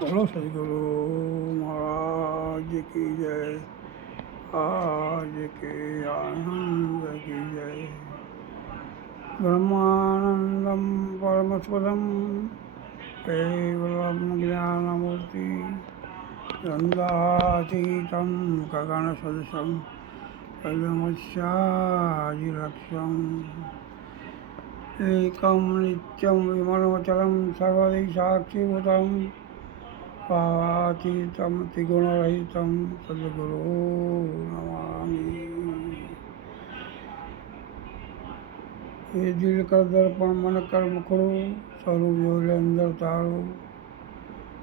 બોલો સદગુરુ મહારાજ કી જય. આજ કે આનંદ કી જય. બ્રહ્માનંદમ પરમસ્વદમ કેવલમ જ્ઞાનમૂર્તિ ગંગાતીતમ ગગન સદસમ તદમસ્યાજીલક્ષ્યમ એકમ નિત્યમ વિમલમચલમ સર્વદી સાક્ષીભૂતમ પાવાતીતમ ત્રિગુણરહિતમ સદગુરુ નમામિ. એ દિલ કર દર્પણ મન કર મુખડું સ્વરૂપ જોઈ અંદર તારું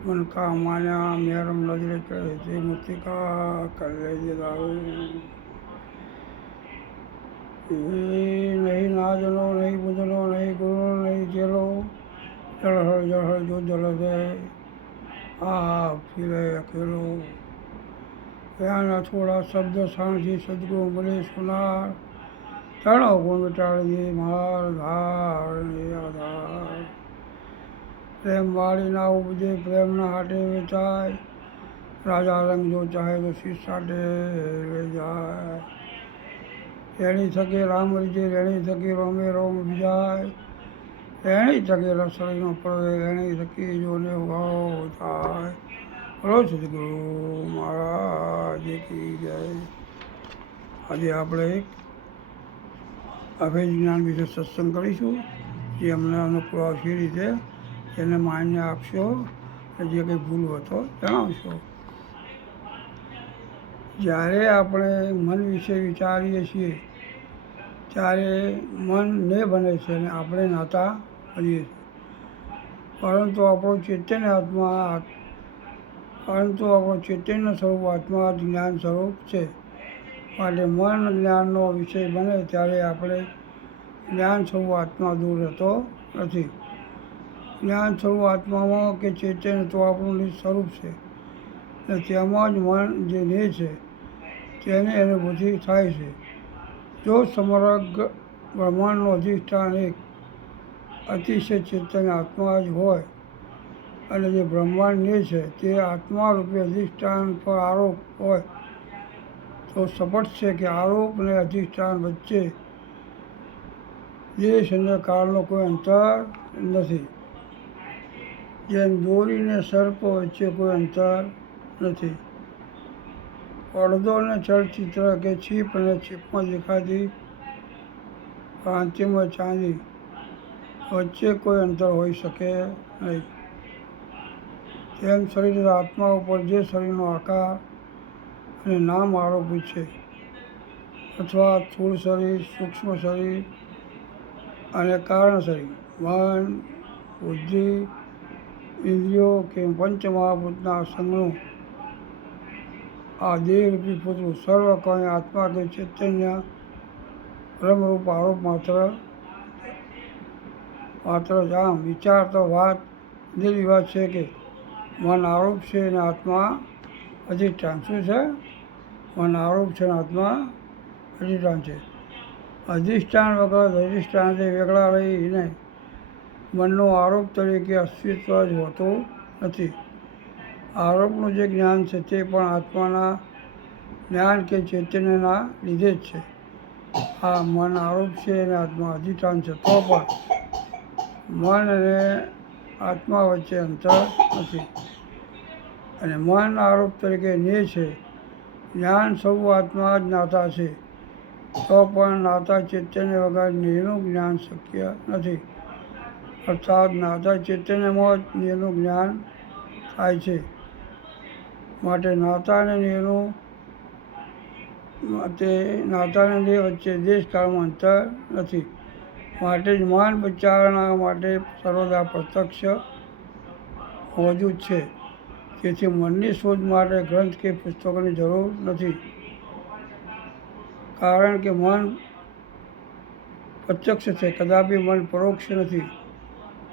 મન કા માન્યા મેરમ નજરે ચડે તે મૂર્તિકા કરે જે દારું. નહીં નાજનો નહીં બુજનો નહીં ગુરુ નહીં ચેલો જળહળ જો જલ દે આ ફિરે અકેલો. ત્યાંના થોડા શબ્દ સાણથી સદગુરુ મળે સુનાર તણો ગુણ મિટાડીએ માર ધાર ને આધાર. પ્રેમ વાળી ના ઉપજે પ્રેમના હાટે વેચાય રાજા રંગ જો ચાહે તો શીશ સાટે લઈ જાય. રેણી થકે રામ રીજે રેણી થકી રોમે રોમ વિજાય રેણી થકે રસોઈનો પડવે રેણી થકી જોને ભાવ થાય. બોલો સદગુરુ મહારાજ કી જય. આજે આપણે એક અભેદ જ્ઞાન વિશે સત્સંગ કરીશું જે અમને અનુકૂળ આવશે રીતે એને માન્ય આપશો અને જે કંઈ ભૂલ હોય તો જણાવશો. જ્યારે આપણે મન વિશે વિચારીએ છીએ ત્યારે મન ને બને છે અને આપણે નાતા બનીએ છીએ. પરંતુ આપણો ચૈતન્ય સ્વરૂપ આત્મા જ્ઞાન સ્વરૂપ છે. માટે મન જ્ઞાનનો વિષય બને ત્યારે આપણે જ્ઞાન સ્વરૂપ આત્મા દૂર રહેતો નથી. જ્ઞાન સ્વરૂપ આત્મામાં કે ચૈતન્ય તો આપણું નિજ સ્વરૂપ છે અને તેમાં જ મન જે ને છે તેની અનુભૂતિ થાય છે. જો સમગ્ર બ્રહ્માંડનું અધિષ્ઠાન એક અતિશય ચૈતન્ય આત્મા જ હોય અને જે બ્રહ્માંડ ને છે તે આત્મા રૂપે અધિષ્ઠાન પર આરોપ હોય તો સ્પષ્ટ છે કે આરોપ અને અધિષ્ઠાન વચ્ચે દેશ અને કાળનો કોઈ અંતર નથી. જેમ દોરીને સર્પ વચ્ચે કોઈ અંતર નથી. પડદો અને ચલચિત્ર કે છીપ અને છીપમાં દેખાતી કાંતિમય ચાંદી વચ્ચે કોઈ અંતર હોઈ શકે નહીં. તેમ શરીર આત્મા ઉપર જે શરીરનો આકાર અને નામ આરોપિત છે અથવા સ્થૂળ શરીર સૂક્ષ્મ શરીર અને કારણ શરીર મન બુદ્ધિ ઇન્દ્રિયો કે પંચમહાભૂતના સંગનું આ દેહરૂપી પુતળું સર્વ કણે આત્મા કે ચૈતન્ય બ્રહ્મરૂપ આરોપ માત્ર જ. આમ વિચાર તો વાત દિલ વિવાદ છે કે મન આરોપ છે અને આત્મા અધિષ્ઠાન. શું છે? મન આરોપ છે અને આત્મા અધિષ્ઠાન છે. અધિષ્ઠાન વગર અધિષ્ઠાનથી વેગળા રહીને મનનો આરોપ તરીકે અસ્તિત્વ જ હોતું નથી. આરોપનું જે જ્ઞાન છે તે પણ આત્માના જ્ઞાન કે ચૈતન્યના લીધે જ છે. આ મન આરોપ છે અને આત્મા અધિષ્ઠાન છે તો પણ મન અને આત્મા વચ્ચે અંતર નથી અને મન આરોપ તરીકે ને છે. જ્ઞાન સ્વરૂપ આત્મા જ નાતા છે તો પણ નાતા ચૈતન્ય વગર નેનું જ્ઞાન શક્ય નથી. અર્થાત નાતા ચૈતન્યમાં જ નેનું જ્ઞાન થાય છે. માટે નાતા અને ને વચ્ચે દેશકાળમાં અંતર નથી. માટે જ મન વિચારણા માટે સર્વદા પ્રત્યક્ષ મોજૂદ છે. તેથી મનની શોધ માટે ગ્રંથ કે પુસ્તકોની જરૂર નથી. કારણ કે મન પ્રત્યક્ષ છે, કદાપી મન પરોક્ષ નથી.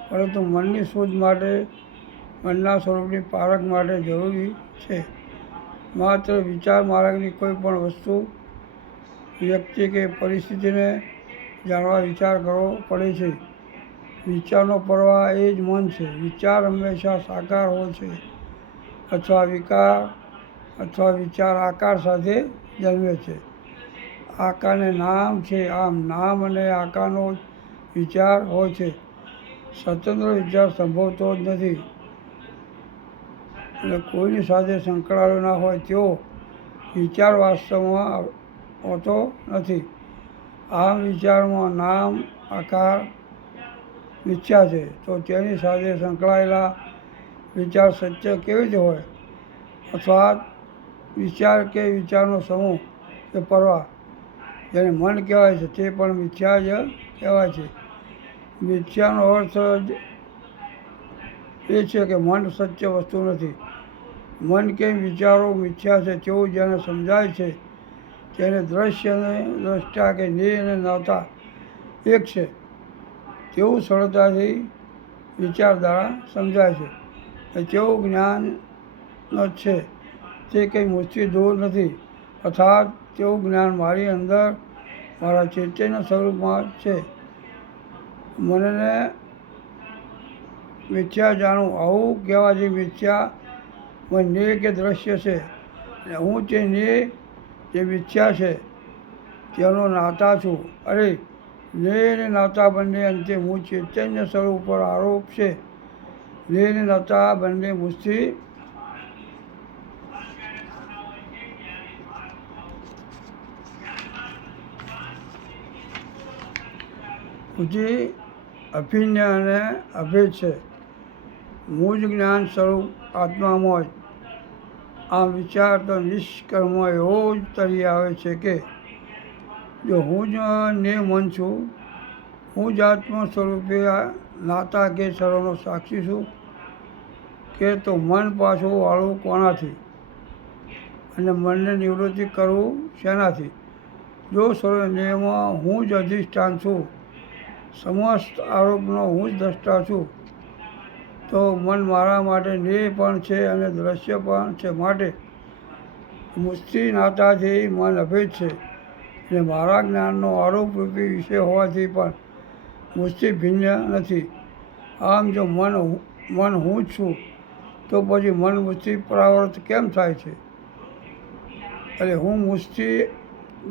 પરંતુ મનની શોધ માટે મનના સ્વરૂપની પારખ માટે જરૂરી છે. માત્ર વિચાર માર્ગની કોઈ પણ વસ્તુ વ્યક્તિ કે પરિસ્થિતિને જાણવા વિચાર કરવો પડે છે. વિચારનો પ્રવાહ એ જ મન છે. વિચાર હંમેશા સાકાર હોય છે અથવા વિકાર અથવા વિચાર આકાર સાથે જન્મે છે. આકારને નામ છે, આમ નામ અને આકારનો વિચાર હોય છે. સ્વતંત્ર વિચાર સંભવતો જ નથી. એટલે કોઈની સાથે સંકળાયેલો ના હોય તેવો વિચાર વાસ્તવમાં હોતો નથી. આમ વિચારમાં નામ આકાર મિથ્યા છે, તો તેની સાથે સંકળાયેલા વિચાર સત્ય કેવી રીતે હોય? અથવા વિચાર કે વિચારનો સમૂહ કે પરવા જેને મન કહેવાય છે તે પણ મિથ્યા જ કહેવાય છે. મિથ્યાનો અર્થ જ એ છે કે મન સત્ય વસ્તુ નથી. મન કે વિચારો મિથ્યા છે તેવું જેને સમજાય છે તેને દ્રશ્ય અને દ્રષ્ટા કે જ્ઞેય અને જ્ઞાતા એક છે તેવું સરળતાથી વિચાર દ્વારા સમજાય છે. તેવું જ્ઞાન જ છે તે કંઈ મુજથી દૂર નથી. અર્થાત તેવું જ્ઞાન મારી અંદર મારા ચૈતન્ય સ્વરૂપમાં છે. મનને મિથ્યા જાણવું, આવું કહેવાથી મિથ્યા મન જ્ઞેય કે દ્રશ્ય છે અને હું તે જ્ઞેય જે મિથ્યા છે તેનો જ્ઞાતા છું. અરે જ્ઞેય અને જ્ઞાતા બંને અંતે હું ચૈતન્ય સ્વરૂપ પર આરોપ છે. જ્ઞેય અને જ્ઞાતા બંને મુજથી અભિન્ન અને અભેદ છે. મૂળ જ્ઞાન સ્વરૂપ આત્મામાં જ. આમ વિચાર તો નિષ્કર્મ એવો જ તરી આવે છે કે જો હું જ ને મન છું, હું જ આત્મ સ્વરૂપે નાતા કે સર્વનો સાક્ષી છું, કે તો મન પાછું વાળવું કોનાથી અને મનને નિવૃત્તિ કરવું શેનાથી? જો સર્વ નિયમમાં હું જ અધિષ્ઠાન છું, સમસ્ત આરોપનો હું જ દ્રષ્ટા છું, તો મન મારા માટે જ્ઞેય પણ છે અને દ્રશ્ય પણ છે. માટે મુજથી નાતાથી મન અભેદ છે અને મારા જ્ઞાનનો આરોપરૂપી વિષય હોવાથી પણ મુજથી ભિન્ન નથી. આમ જો મન હું જ છું તો પછી મન મુજથી પરાવર્ત કેમ થાય છે? એટલે હું મુજથી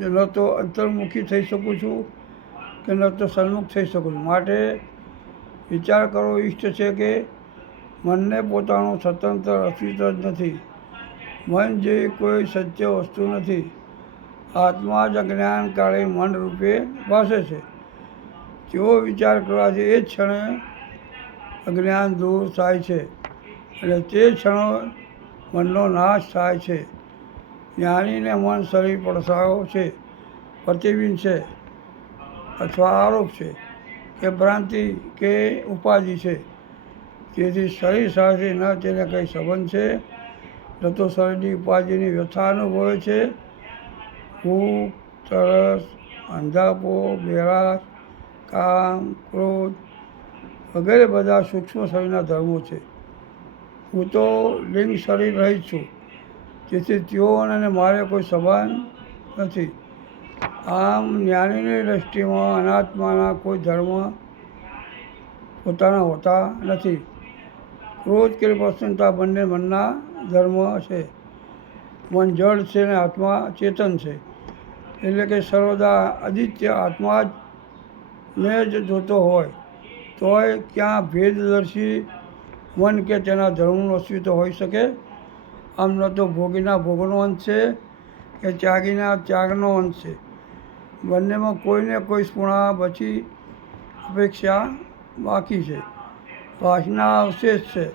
ન તો અંતર્મુખી થઈ શકું છું કે ન તો સન્મુખ થઈ શકું છું. માટે વિચાર કરવો ઇષ્ટ છે કે મનને પોતાનું સ્વતંત્ર અસ્તિત્વ જ નથી. મન જેવી કોઈ સત્ય વસ્તુ નથી. આત્મા જ અજ્ઞાન કાળે મન રૂપે ભાસે છે. તેવો વિચાર કરવાથી એ જ ક્ષણે અજ્ઞાન દૂર થાય છે અને તે ક્ષણો મનનો નાશ થાય છે. જ્ઞાનીને મન શરીર પડછાયો છે, પ્રતિબિંબ છે અથવા આરોપ છે કે ભ્રાંતિ કે ઉપાધિ છે. તેથી શરીર સાથે ન તેને કંઈ સંબંધ છે, ન તો શરીરની ઉપાધિની વ્યથા અનુભવે છે. ભૂખ, તરસ, અંધાપો, બેરાશ, કામ, ક્રોધ વગેરે બધા સૂક્ષ્મ શરીરના ધર્મો છે. હું તો લિંગ શરીર રહિત છું, તેથી તેઓને અને મારે કોઈ સંબંધ નથી. આમ જ્ઞાનીની દૃષ્ટિમાં અનાત્માના કોઈ ધર્મ પોતાના હોતા નથી. ક્રોધ કે પ્રસન્નતા બંને મનના ધર્મ છે. મન જડ છે અને આત્મા ચેતન છે. એટલે કે સર્વદા આદિત્ય આત્મા જ ને જ જોતો હોય તોય ક્યાં ભેદદર્શી મન કે તેના ધર્મનું અસ્તિત્વ હોઈ શકે? આમ ન તો ભોગીના ભોગનો અંશ છે કે ત્યાગીના ત્યાગનો અંશ છે. બંનેમાં કોઈને કોઈ સ્પૃહા બચી અપેક્ષા બાકી છે. વાસના અવશેષ છે.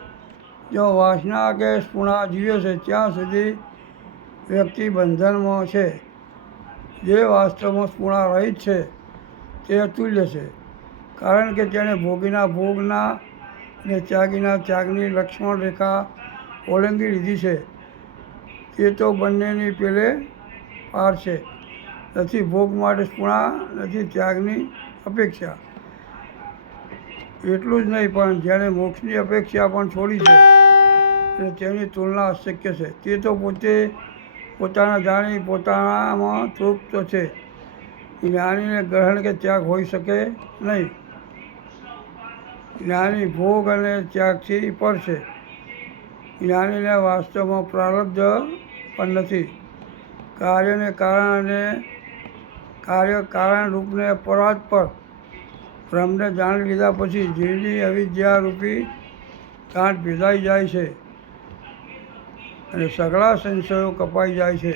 જો વાસના કે સ્પૃહા જીવે છે ત્યાં સુધી વ્યક્તિ બંધનમાં છે. જે વાસ્તવમાં સ્પૃહા રહિત છે તે અતુલ્ય છે, કારણ કે તેણે ભોગીના ભોગના અને ત્યાગીના ત્યાગની લક્ષ્મણ રેખા ઓળંગી લીધી છે. તે તો બંનેની પેલે પાર છે. નથી ભોગ માટે સ્પૃહા, નથી ત્યાગની અપેક્ષા. એટલું જ નહીં પણ જેણે મોક્ષની અપેક્ષા પણ છોડી છે અને તેની તુલના અશક્ય છે. તે તો પોતે પોતાના જાણી પોતાનામાં તૃપ્ત છે. જ્ઞાનીને ગ્રહણ કે ત્યાગ હોઈ શકે નહીં. જ્ઞાની ભોગ અને ત્યાગથી પર છે. જ્ઞાનીને વાસ્તવમાં પ્રારબ્ધ પણ નથી. કાર્યને કારણે કાર્ય કારણ રૂપને પરાત્પર બ્રહ્મને જાણી લીધા પછી જીવની અવિદ્યા રૂપી ગાંઠ ભેદાઈ જાય છે અને સઘળા સંશયો કપાઈ જાય છે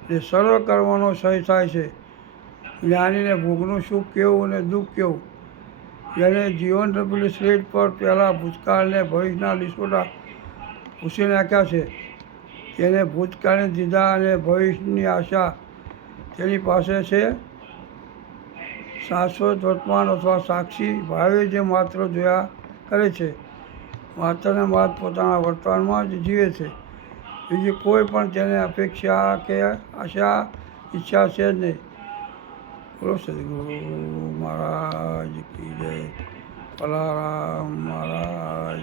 અને સર્વ કર્મનો ક્ષય થાય છે. જ્ઞાનીને ભોગનું સુખ કેવું અને દુઃખ કેવું, જેને જીવન રૂપી સ્લેટ પર પહેલાં ભૂતકાળને ભવિષ્યના લીસોટા ભૂસી નાખ્યા છે, તેને ભૂતકાળની દીધા અને ભવિષ્યની આશા તેની પાસે છે. શાશ્વત વર્તમાન અથવા સાક્ષી ભાવે જે માત્ર જોયા કરે છે, માત્ર ને માત્ર પોતાના વર્તમાનમાં જ જીવે છે. બીજી કોઈ પણ તેને અપેક્ષા કે આશા ઈચ્છા છે જ નહીં. બોલો સદગુરુ મહારાજ કી જય, પલારામ મહારાજ